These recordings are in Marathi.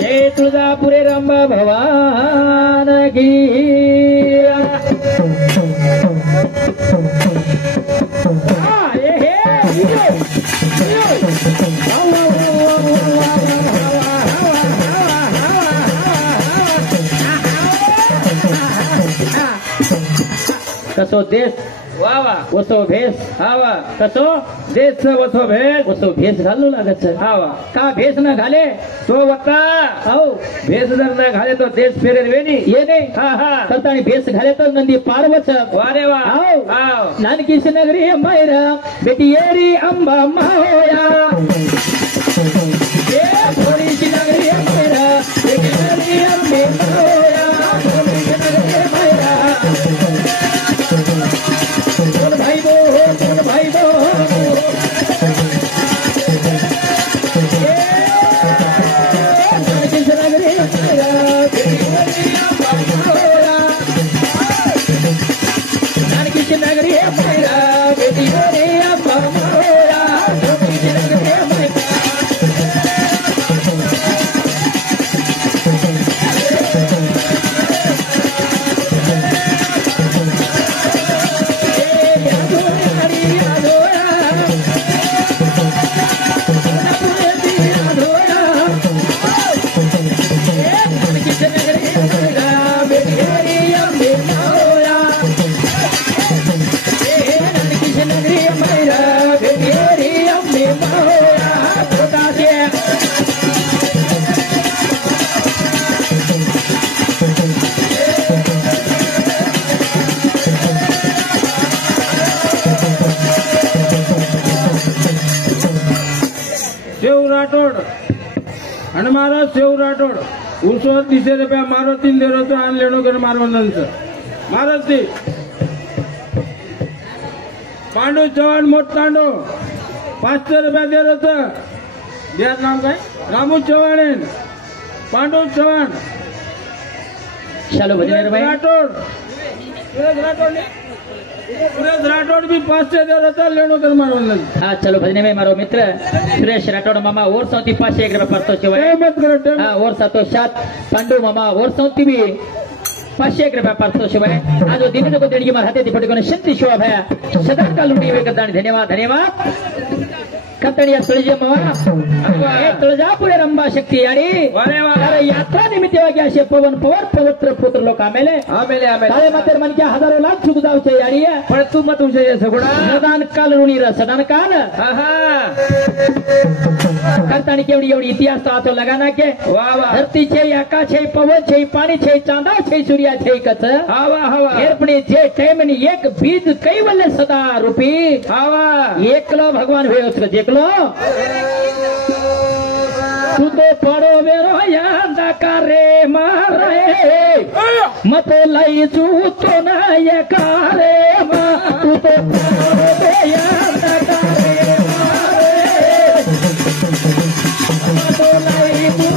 जय तुळजापुरे रंबा भवान की कसो देश वा वा वसो भेस हावा कसो देश वसो भेद वसो भेस घालू लागत हावा का भेस न घाले तो वता हो भेस जर न घाले तो देश फेरेल वेनी ये नाही हा हा करतानी भेस घाले तो नंदी पार्वच वारे वा हाव. हाव नानकीश नगरी मैरा बेटी येरी अंबा माहोया ये थोडीशी नगरी मैरा बेटी येरी अंबे माहोया थोडीशी नगरी मैरा कोण भाई बो कोण भाई बो नानकीश नगरी मैरा बेटी येरी अंबा माहोया नानकीश नगरी मैरा बेटी येरी अंबा माहोया थोडीशी नगरी मैरा शिव राठोड आणि महाराज शिव राठोड उसवर 300 रुपया मारो 3 दे तो आणि लेणोकर मारो नंतर महाराज ती पांडू चव्हाण मोठ तांडू 500 रुपया दे होतं द्या नाव काय रामू चव्हाण आहे. पांडू चव्हाण शालो भजन भाई राठोड सुरेश राठोड भी 500 दे होतं लेणोकर मारो नंतर हा चलो भजने में मारो मित्र सुरेश राठोड मामा और सौती 500 रुपये परतो शिवाय मत करो हा और सातो सात पांडू मामा और सौती भी 500 रुपये परतो शिवाय आज दिन को देणगी मार हाते पटकोन शक्ती शिवा भया सदा काल उडी वे करताना धन्यवाद धन्यवाद कतडिया तुळजे मावा तुळजापुरे रंबा शक्ती यारी वारे वा अरे यात्रा निमित्तವಾಗಿ असे पवन पवित्र पुत्र लोक आमेले आमेले आमेले काळे मातेर मन क्या हजारों लाख सुख जावचे यारी पण तू मत उजे सगुणा सदान काल ऋणी र सदान काल हा हा करतानी केवडी एवढी इतिहास तो आतो लगाना के वा वा धरती छे आकाश छे पवन छे पाणी छे चांदा छे सूर्या छे कच हवा हवा एरपणे जे टाइमनी एक बीज कैवल्य सदा रूपी हवा एकलो भगवान होय उसको देखलो तू तो पड़ो बेरो यांदा करे मारे मत लाई चू तो ना ये कारे मा तू तो पड़ो बे यांदा करे मारे मत लाई चू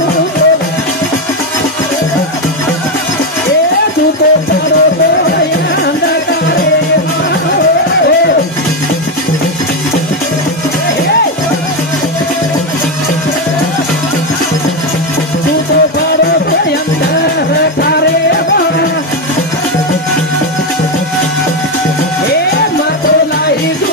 तू तो पड़ो बे यांदा करे मारे तू तो पड़ो बे यांदा करे मारे मत लाई चू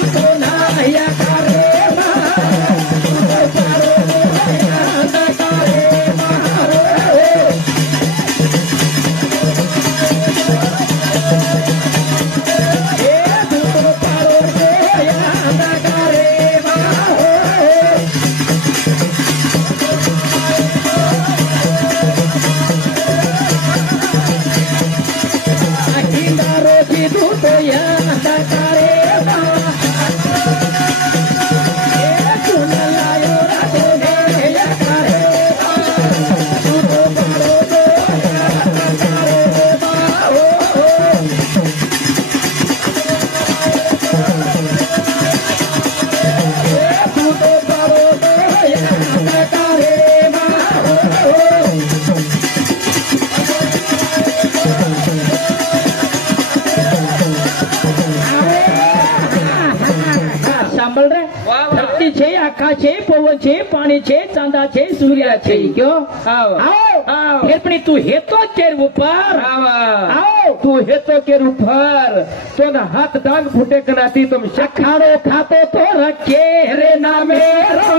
आखा छे, पवन छे, पाणी छे, चांदा छे, सूर्या छे। क्यों आओ फिर पण तू हेतो केर ऊपर आओ तू हेतो के ऊपर तो न हाथ डांग फूटे कनाती तुम खाड़ो खातो तो रखे रे ना मेरो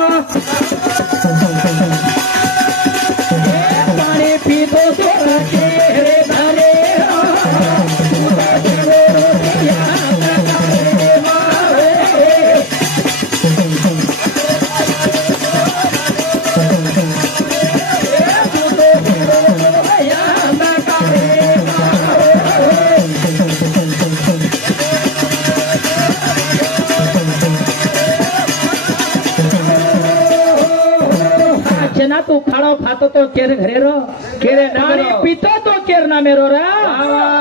पानी पीतो तो रखे रे ना मेरो तू खाड़ो खातो तो केर घरे रो केरे नाणी पीतो तो केर ना मेरो रा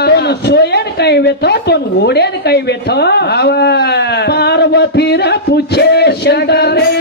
तोन सोयन कई वेथो तोन ओडेन कई वेथो पार्वती रा पूछे शंकर रे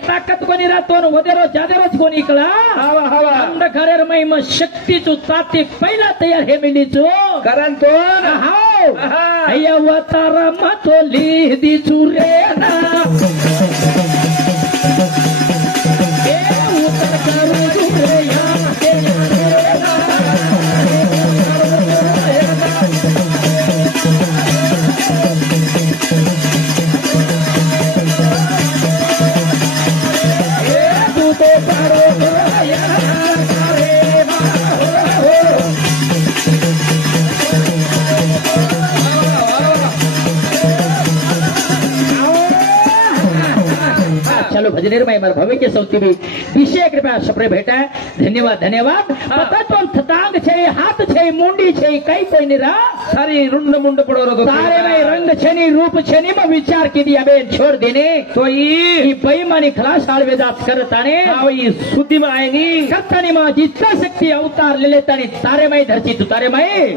ताकत कोणी राहतो वदेरो जादेरोच कोणी कळा हवा हवा अंधकारेर महिमा शक्तीचो ताती पहिला तयार हे मिलीचो कारण तो हाव अय्या वतारा मातो लिहिदी चुरे ना ए उतर करू चुरे या चलो भजनेर में मार भवे के सौती भी विषय कृपया सप्रे भेटा धन्यवाद धन्यवाद पता तो थतांग छे हाथ छे मुंडी छे कई कोई निरा सारी रुंड मुंड पड़ो रो सारे में रंग छनी रूप छनी में विचार की दिया बे छोड़ देने तो ये बेईमानी खलास आळवेदात करताने ये शुद्धि में आएगी करतानी मां जितना शक्ति अवतार ले लेतानी तारे में धरती तू तारे में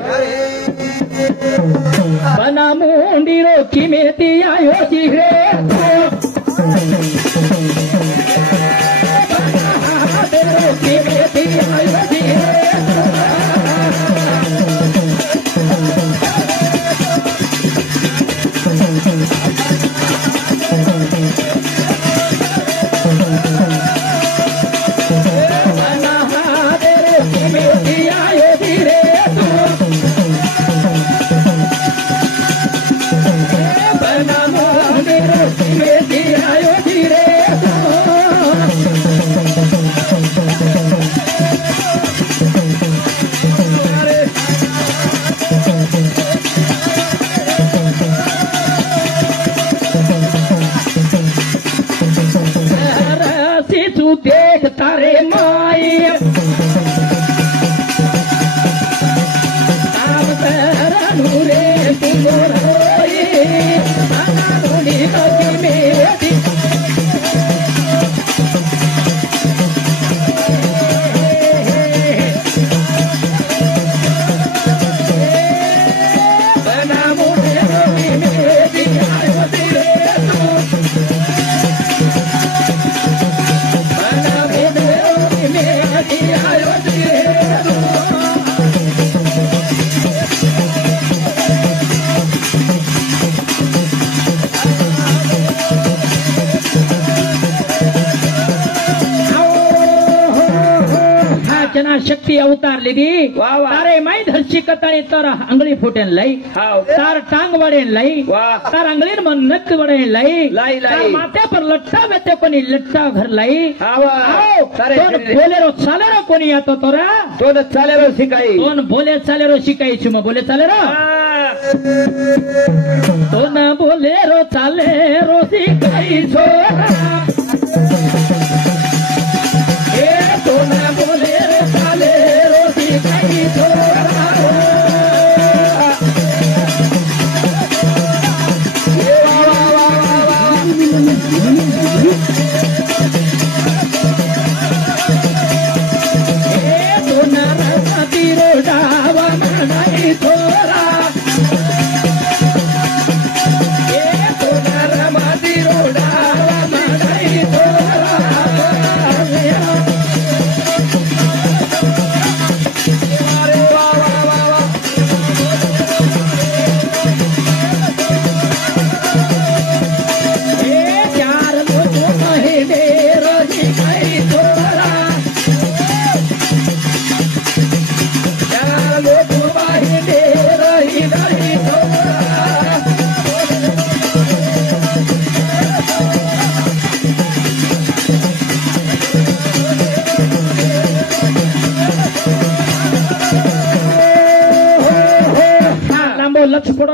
बना मुंडी रो की मेती आयो जी रे देख तारे माई आम तेरा रे तुम रोए आनूनी की मेरी बना मुझे मेरी आयो तेरे जना शक्ति अवतार लीधी तारे माई धरती कतानी तार अंगली फूटेन लई तार टांग वड़ेन लई तार अंगली मन नक वड़ेन लई तार माथे पर लट्टा बेते कोनी लट्टा घर लई तारे बोलेरो चालेरो कोनी आतो तोरा तो चालेरो शिकाई तोन बोले चालेरो शिकाई छु म बोले चालेरो तो ना बोलेरो चालेरो शिकाई छो ए तो ना बोलेरो चालेरो शिकाई छो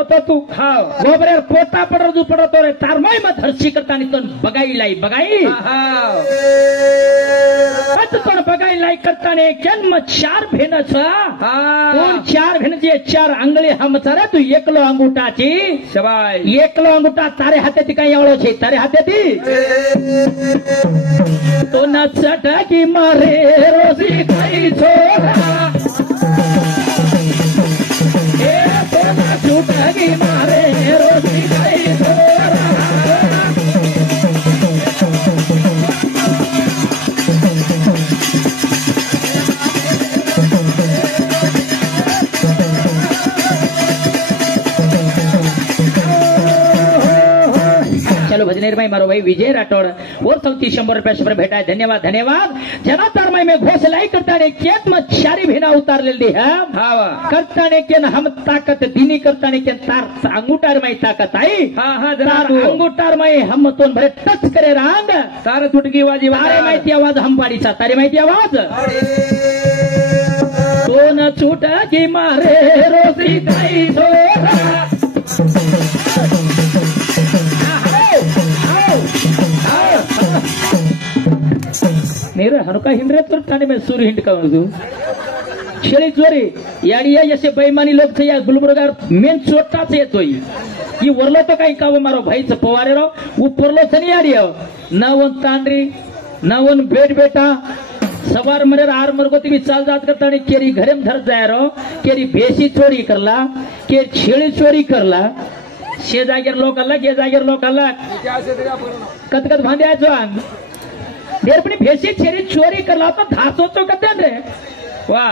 पडतो तू हाव गोबऱ्यावर पोटा पडतो पडतो रे तारमाई मग धरशी करताना तो बघाई लाई बघाई हाव पण बघाई लाई करताना जन्म 4 भेनच हा कोण 4 भेनचे 4 आंगळे हमचारा तू एकलो अंगुठाची शबाय एकलो अंगुठा तारे हातेती काही एवढो छे तारे हातेती तो नचटा की मारे रोजी काही छोरा ए तो नचटा की मारे रोजी काही छोरा चलो भजनेर भाई मारो भाई विजय राठौड़ और सौती 100 रुपया पर भेटा धन्यवाद धन्यवाद जना तारमाई में घोषलाई करता ने केत में 4 भेना उतार ले दी है हाव करता ने के हम ताकत दीनी करता ने के तार अंगूठार में ताकत आई हा जरा तार अंगूठार में हम तो भरे टच करे रांग तार तुटकी वाजी तारे माहिती आवाज हम पाडीचा तारे माहिती आवाज तो न छूटा की मारे रोजी काही छोरा मेरे हनुका हिंड्रे तो ठाणे में सूर्य हिंड का छेली चोरी याडी या जैसे बेईमानी लोग थे या गुलबर्गार मेन चोटा से येतोय ही वरलो तो काही काव मारो भाईच पवारे रो उपरलो सनी याडी ना वन तांडरी ना वन बेट बेटा सवार मरे आर मरगोती भी चाल जात करता आणि केरी घरेम धर जाय रो केरी भेसी चोरी करला के छेली चोरी करला शे जागेर लोक आला के जागेर लोक आला कतकत भांड्याचो देरपणी भेसी छेरी चोरी करला होता धासो तो कते रे वाह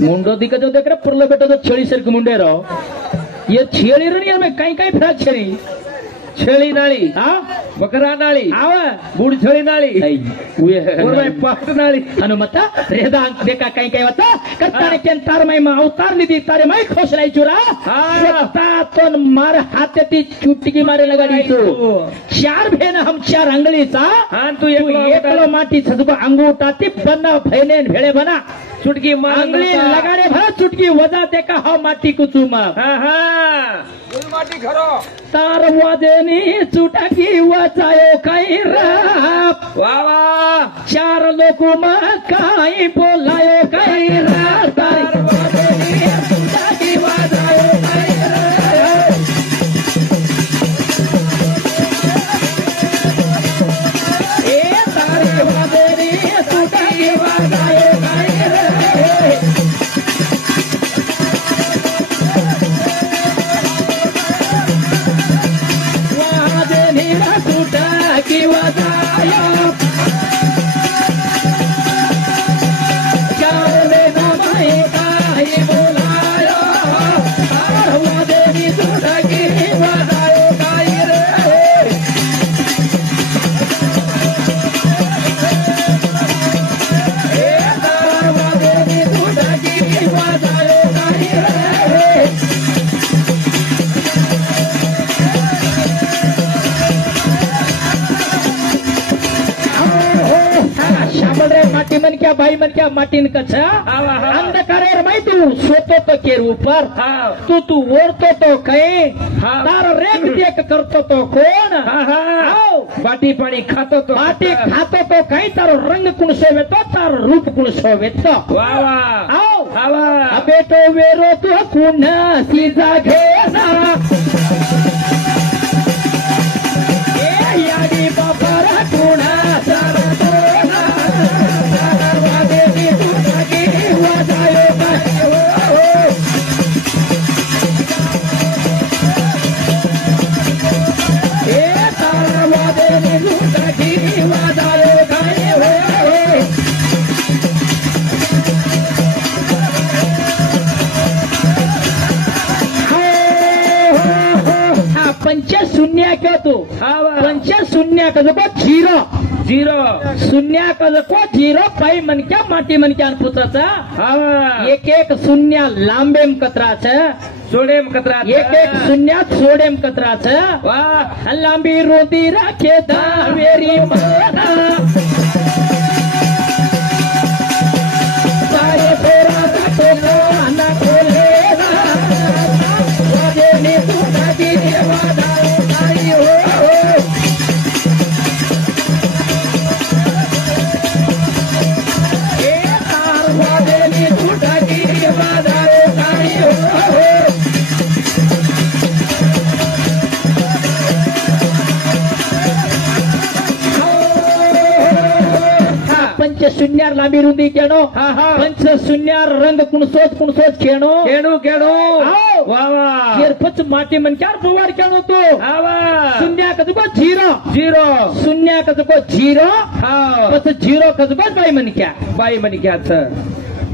मुंडो दिक्कत देख रे पुरलो बेटो तो छेली सरक मुंडे रो ये छेली रे में काई काई फराक छेली छेली नाळी हा बकरा नाळी आव बुड छेली नाळी उये ओरबाई पाट नाळी हनुमता रेदा देखा काई काई होता करताने केन तार माई मा अवतार निदी तारे माई खोसलाई चुरा हा तोन मार हातेती चुटकी मारे लगाडी तू 4 भेन हम 4 अंगळीचा हा तू एकलो माटी छदको अंगूठाती बना भैने भेळे बना चुटकी मार अंगळी लगाडे भरा चुटकी वजा देखा हा माटी कुचुमा हा माटी खरो तार वादेनी चुटकी वजायो काही राप वा वा 4 लोक मा काही बोलायो काही राप तार वादेनी चुटकी वजायो काही राप ए तार वादेनी चुटकी वजायो काही राप की वजायो चाले नामाई काही बोलायो तार वादेनी चुटकी वजायो काही रे ए तार वादेनी चुटकी वजायो काही रे माटी मन क्या भाई मन क्या माटीन कछा अंधकारेर माई तू सोतो तो केर ऊपर तू ओरतो तो कई तार रेख देख करतो तो कोण बाटी पाणी खातो तो बाटी खातो तो कई तारो रंग कुण सोवेतो तारो रूप कुण सोवेतो वा वा आओ अबेटो वेरो तो कुण सीजा घेना ए याडी बापारा कुण सारा पंच शून्य क्या तू पंच शून्य का जो जीरो जीरो शून्य का जो जीरो पाई मन क्या माटी मन क्या पुत्राचा एक एक शून्य लांबेम कतराचं सोडेम कतराचं एक एक शून्य सोडेम कतराचं वाह लांबी रोती राखे दावेरी माना सारे फेरा तो माना खोले ना वादेनी तू शून्यार लांबी रुंदी केनो हा हा पंच शून्यार रंग कुणसोच खेणो केणू केणू आओ. वा वा केरपच माटी मन क्यार पुवार केनो तो आवा शून्या कजको झिरो झिरो शून्या कजको झिरो हा पच झिरो कजको बाई मन क्या बाई मन क्याच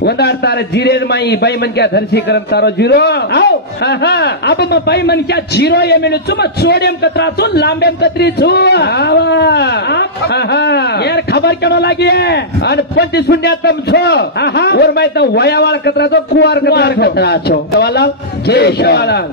वंदार तार जिरेर माई बाई मन क्या धरसी करम तारो झिरो आओ हा हा अब म बाई मन क्या झिरो ये मिलु छु म छोडेम कतरा छु लांबेम कतरी छु आवा हा हा यार खबर केनो लागी है आणि 25 शून्य तम छो हा हा और मैं तो वयावाळ कतरा तो कुवार कुवार कतरा कतरा छो सवाल जय शिवालाल